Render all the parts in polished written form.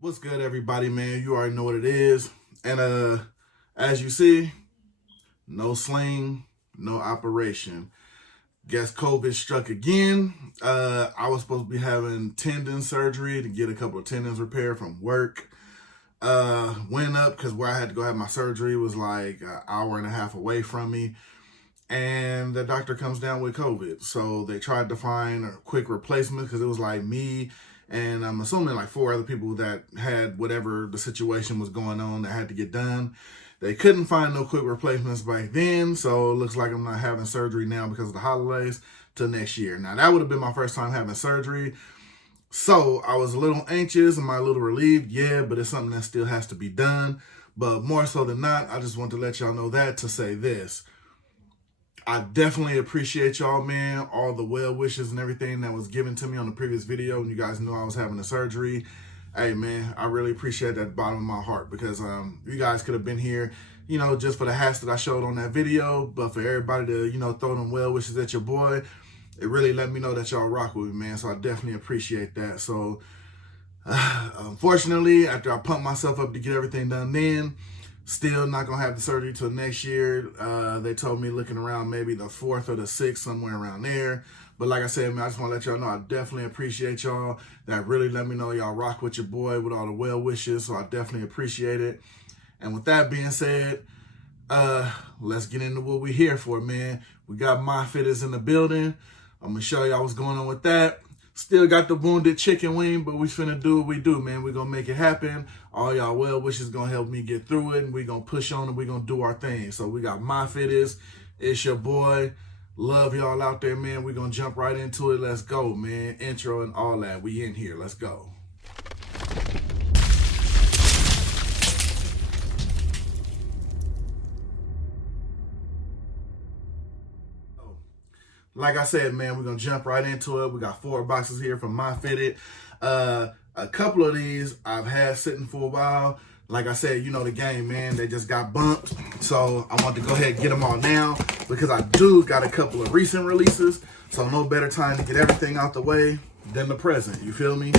What's good, everybody, man? You already know what it is. And as you see, no sling, no operation. Guess COVID struck again. I was supposed to be having tendon surgery to get a couple of tendons repaired from work. Went up because where I had to go have my surgery was like an hour and a half away from me. And the doctor comes down with COVID. So they tried to find a quick replacement because it was like me and I'm assuming like 4 other people that had whatever the situation was going on that had to get done. They couldn't find no quick replacements back then, so it looks like I'm not having surgery now because of the holidays till next year. Now, that would have been my first time having surgery, so I was a little anxious and a little relieved, yeah, but it's something that still has to be done. But more so than not, I just want to let y'all know that to say this. I definitely appreciate y'all, man, all the well wishes and everything that was given to me on the previous video when you guys knew I was having a surgery. Hey, man, I really appreciate that bottom of my heart because you guys could have been here, just for the hats that I showed on that video, but for everybody to, throw them well wishes at your boy, it really let me know that y'all rock with me, man, so I definitely appreciate that. So, unfortunately, after I pumped myself up to get everything done then, still not going to have the surgery till next year. They told me looking around maybe the 4th or the 6th, somewhere around there. But like I said, man, I just want to let y'all know I definitely appreciate y'all. That really let me know y'all rock with your boy with all the well wishes. So I definitely appreciate it. And with that being said, let's get into what we're here for, man. We got myfitteds in the building. I'm going to show y'all what's going on with that. Still got the wounded chicken wing, but we finna do what we do, man. We're gonna make it happen. All y'all well wishes gonna help me get through it, and we're gonna push on and we're gonna do our thing. So we got myfitteds. It's your boy. Love y'all out there, man. We're gonna jump right into it. Let's go, man. Intro and all that. We in here. Let's go. Like I said, man, we're going to jump right into it. We got 4 boxes here from myfitted. A couple of these I've had sitting for a while. Like I said, you know the game, man. They just got bumped. So I want to go ahead and get them all now because I do got a couple of recent releases. So no better time to get everything out the way than the present. You feel me?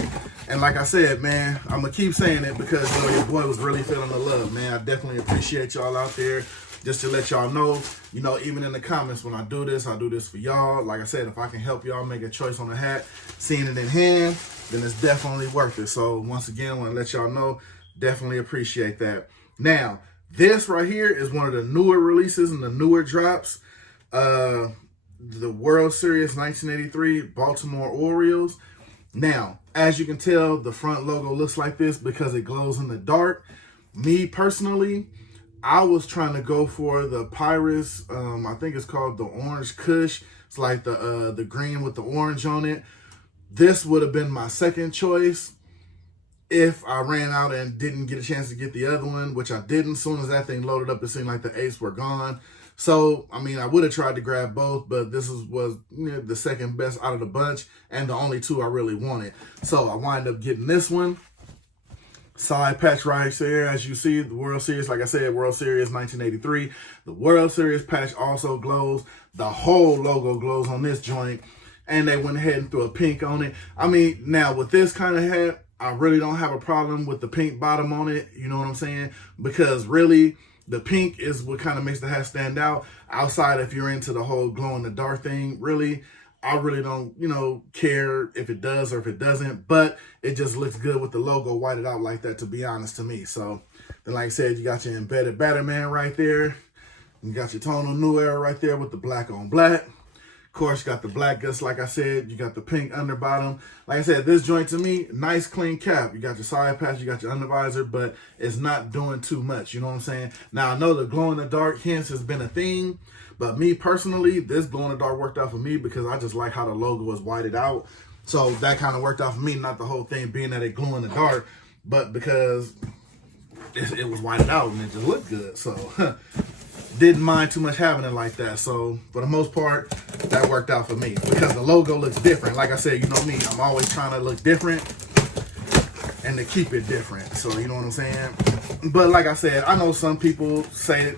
And like I said, man, I'm going to keep saying it because your boy was really feeling the love, man. I definitely appreciate y'all out there. Just to let y'all know, even in the comments when I do this for y'all. Like I said, if I can help y'all make a choice on a hat, seeing it in hand, then it's definitely worth it. So once again, I want to let y'all know, definitely appreciate that. Now, this right here is one of the newer releases and the newer drops. The World Series 1983 Baltimore Orioles. Now, as you can tell, the front logo looks like this because it glows in the dark. Me personally, I was trying to go for the Pirates. I think it's called the Orange Kush. It's like the green with the orange on it. This would have been my second choice if I ran out and didn't get a chance to get the other one, which I didn't. As soon as that thing loaded up, it seemed like the 8s were gone. So, I mean, I would have tried to grab both, but this was the second best out of the bunch and the only 2 I really wanted. So I wind up getting this one. Side patch right there, as you see, the World Series, like I said, World Series 1983. The World Series patch also glows. The whole logo glows on this joint. And they went ahead and threw a pink on it. I mean, now with this kind of hat, I really don't have a problem with the pink bottom on it. You know what I'm saying? Because really, the pink is what kind of makes the hat stand out. Outside, if you're into the whole glow in the dark thing, really, I really don't, care if it does or if it doesn't, but it just looks good with the logo whited out like that, to be honest to me. So then, like I said, you got your embedded Batman right there. You got your tonal new era right there with the black on black. Of course, you got the black guts, like I said. You got the pink underbottom. Like I said, this joint to me, nice clean cap. You got your side patch, you got your undervisor, but it's not doing too much. You know what I'm saying? Now, I know the glow in the dark hints has been a thing, but me personally, this glow in the dark worked out for me because I just like how the logo was whited out. So that kind of worked out for me, not the whole thing being that it glow in the dark, but because it was whited out and it just looked good. So didn't mind too much having it like that. So for the most part, that worked out for me because the logo looks different. Like I said, you know me, I'm always trying to look different and to keep it different. So you know what I'm saying? But like I said, I know some people say,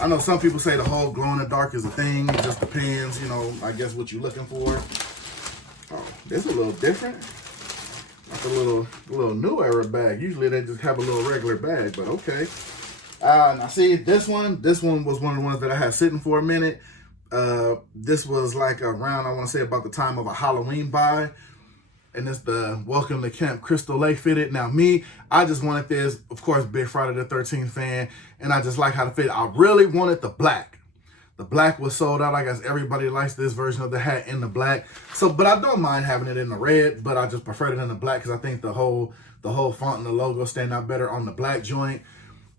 I know some people say the whole glow in the dark is a thing. It just depends, I guess what you're looking for. Oh, this is a little different. a little new era bag. Usually they just have a little regular bag, but okay. Now see, this one was one of the ones that I had sitting for a minute. This was like around, I want to say about the time of a Halloween buy. And it's the Welcome to Camp Shawn.Stay.Fitted. Now me, I just wanted this, of course, big Friday the 13th fan. And I just like how to fit. I really wanted the black. The black was sold out. I guess everybody likes this version of the hat in the black. So, but I don't mind having it in the red, but I just prefer it in the black because I think the whole font and the logo stand out better on the black joint.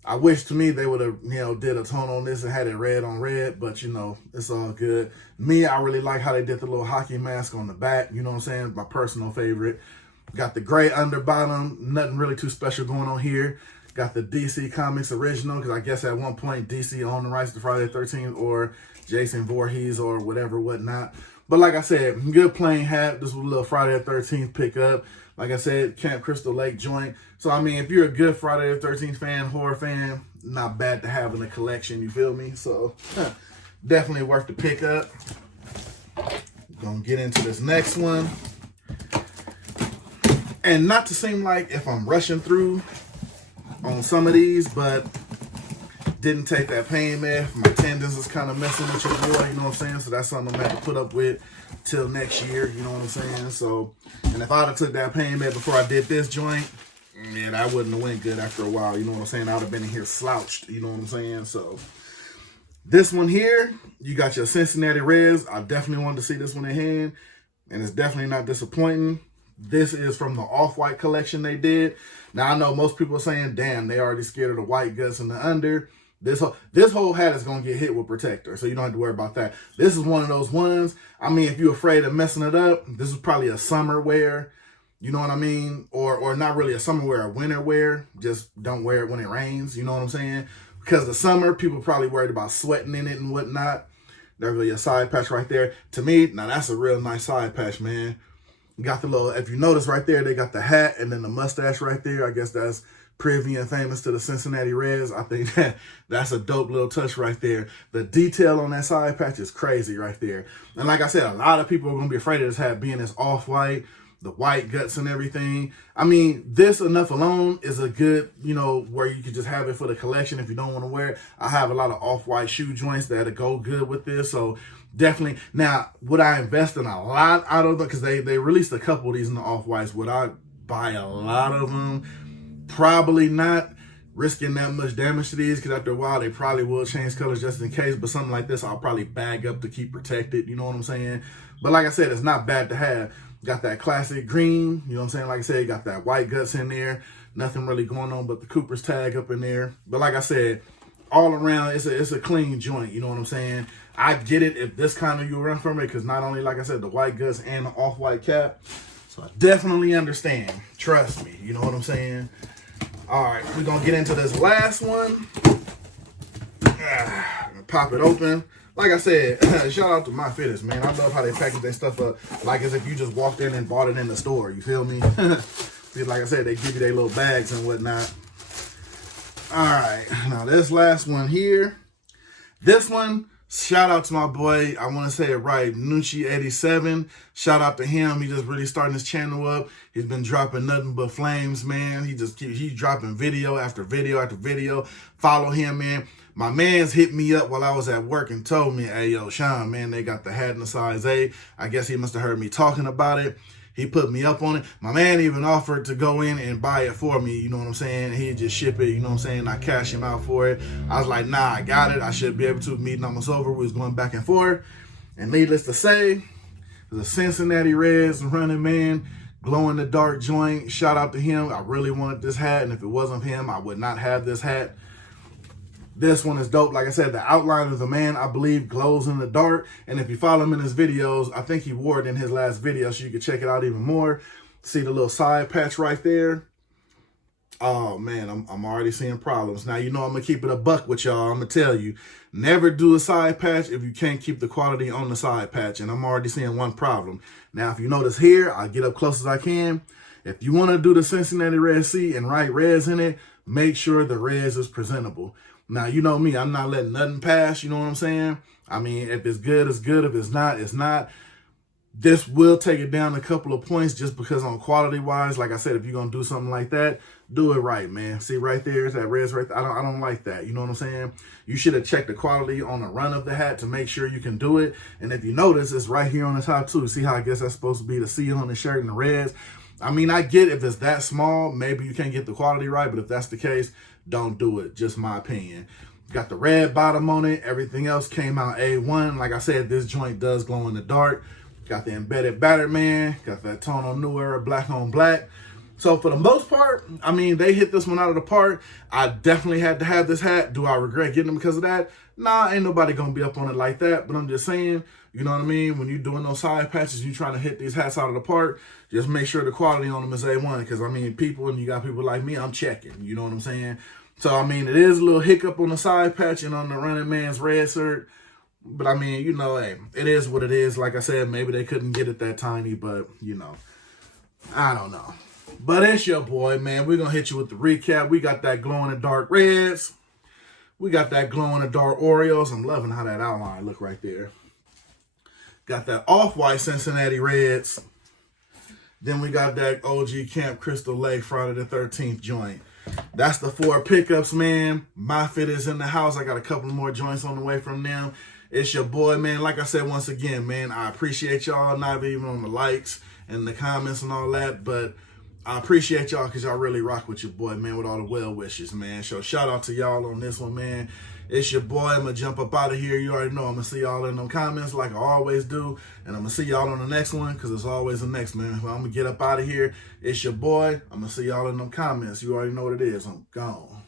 I wish to me they would have, did a tone on this and had it red on red, but it's all good. Me, I really like how they did the little hockey mask on the back. You know what I'm saying? My personal favorite. Got the gray under bottom. Nothing really too special going on here. Got the DC Comics original, because I guess at one point DC owned the rights to Friday the 13th or Jason Voorhees or whatever, whatnot. But like I said, good plain hat. This was a little Friday the 13th pickup. Like I said, Camp Crystal Lake joint. So, I mean, if you're a good Friday the 13th fan, horror fan, not bad to have in the collection, you feel me? So, definitely worth the pickup. Gonna get into this next one. And not to seem like if I'm rushing through on some of these, but didn't take that pain med. My tendons is kind of messing with your boy, you know what I'm saying? So that's something I'm gonna have to put up with till next year, you know what I'm saying? So, and if I'd have took that pain med before I did this joint, man, I wouldn't have went good after a while, you know what I'm saying? I would have been in here slouched, you know what I'm saying? So, this one here, you got your Cincinnati Reds. I definitely wanted to see this one in hand, and it's definitely not disappointing. This is from the Off-White collection they did. Now, I know most people are saying, damn, they already scared of the white guts and the under. This whole hat is going to get hit with protector, so you don't have to worry about that. This is one of those ones, I mean, if you're afraid of messing it up, this is probably a summer wear, you know what I mean? Or not really a summer wear, a winter wear. Just don't wear it when it rains, you know what I'm saying? Because the summer, people probably worried about sweating in it and whatnot. There's really a side patch right there. To me, now that's a real nice side patch, man. Got the little, if you notice right there, they got the hat and then the mustache right there. I guess that's privy and famous to the Cincinnati Reds. I think that's a dope little touch right there. The detail on that side patch is crazy right there. And like I said, a lot of people are going to be afraid of this hat being this off-white, the white guts and everything. I mean, this enough alone is a good, where you could just have it for the collection if you don't want to wear it. I have a lot of off-white shoe joints that go good with this, so definitely. Now, would I invest in a lot out of them? Because they released a couple of these in the off-whites. Would I buy a lot of them? Probably not, risking that much damage to these, because after a while they probably will change colors just in case. But something like this, I'll probably bag up to keep protected. You know what I'm saying? But like I said, it's not bad to have. Got that classic green. You know what I'm saying? Like I said, got that white guts in there. Nothing really going on but the Cooper's tag up in there. But like I said, all around, it's a clean joint. You know what I'm saying? I get it if this kind of you run from it, because not only, like I said, the white guts and the off-white cap. So I definitely understand. Trust me. You know what I'm saying? All right, we're going to get into this last one. Pop it open. Like I said, shout out to myfitteds, man. I love how they package their stuff up like as if you just walked in and bought it in the store. You feel me? Like I said, they give you their little bags and whatnot. All right, now this last one here. This one, shout out to my boy, I want to say it right, Nucci87. Shout out to him. He just really starting his channel up. He's been dropping nothing but flames, man. He's dropping video after video after video. Follow him, man. My man's hit me up while I was at work and told me, hey, yo, Shawn, man, they got the hat in the size A. I guess he must have heard me talking about it. He put me up on it. My man even offered to go in and buy it for me, you know what I'm saying? He'd just ship it, you know what I'm saying? I cash him out for it. I was like, nah, I got it. I should be able to. Meeting almost over. We was going back and forth. And needless to say, the Cincinnati Reds running man, glow in the dark joint. Shout out to him. I really wanted this hat, and if it wasn't him, I would not have this hat. This one is dope. Like I said, the outline of the man, I believe, glows in the dark. And if you follow him in his videos, I think he wore it in his last video, so you can check it out even more. See the little side patch right there? Oh, man, I'm already seeing problems. Now, you know I'm going to keep it a buck with y'all. I'm going to tell you, never do a side patch if you can't keep the quality on the side patch. And I'm already seeing one problem. Now, if you notice here, I'll get up close as I can. If you want to do the Cincinnati Red C and write Reds in it, make sure the Reds is presentable. Now, you know me, I'm not letting nothing pass, you know what I'm saying? I mean, if it's good, it's good. If it's not, it's not. This will take it down a couple of points just because on quality wise, like I said, if you're going to do something like that, do it right, man. See right there, it's that res right there. I don't like that. You know what I'm saying? You should have checked the quality on the run of the hat to make sure you can do it. And if you notice, it's right here on the top too. See how I guess that's supposed to be the seal on the shirt and the reds. I mean, I get if it's that small, maybe you can't get the quality right, but if that's the case, don't do it. Just my opinion. Got the red bottom on it. Everything else came out A1. Like I said, this joint does glow in the dark. Got the embedded battered man. Got that tone on new era, black on black. So for the most part, I mean, they hit this one out of the park. I definitely had to have this hat. Do I regret getting it because of that? Nah, ain't nobody gonna be up on it like that. But I'm just saying, you know what I mean? When you're doing those side patches, you trying to hit these hats out of the park, just make sure the quality on them is A1. Because, I mean, people, and you got people like me, I'm checking. You know what I'm saying? So, I mean, it is a little hiccup on the side patch and on the running man's red shirt. But, I mean, you know, hey, it is what it is. Like I said, maybe they couldn't get it that tiny, but, you know, I don't know. But it's your boy, man. We're going to hit you with the recap. We got that glow-in-the-dark reds. We got that glow-in-the-dark Oreos. I'm loving how that outline look right there. Got that off-white Cincinnati Reds. Then we got that OG Camp Crystal Lake Friday the 13th joint. That's the 4 pickups, man. myfitteds in the house. I got a couple more joints on the way from them. It's your boy, man. Like I said, once again, man, I appreciate y'all, not even on the likes and the comments and all that, but I appreciate y'all because y'all really rock with your boy, man, with all the well wishes, man. So shout out to y'all on this one, man. It's your boy. I'm going to jump up out of here. You already know I'm going to see y'all in them comments like I always do. And I'm going to see y'all on the next one because it's always the next, man. I'm going to get up out of here. It's your boy. I'm going to see y'all in them comments. You already know what it is. I'm gone.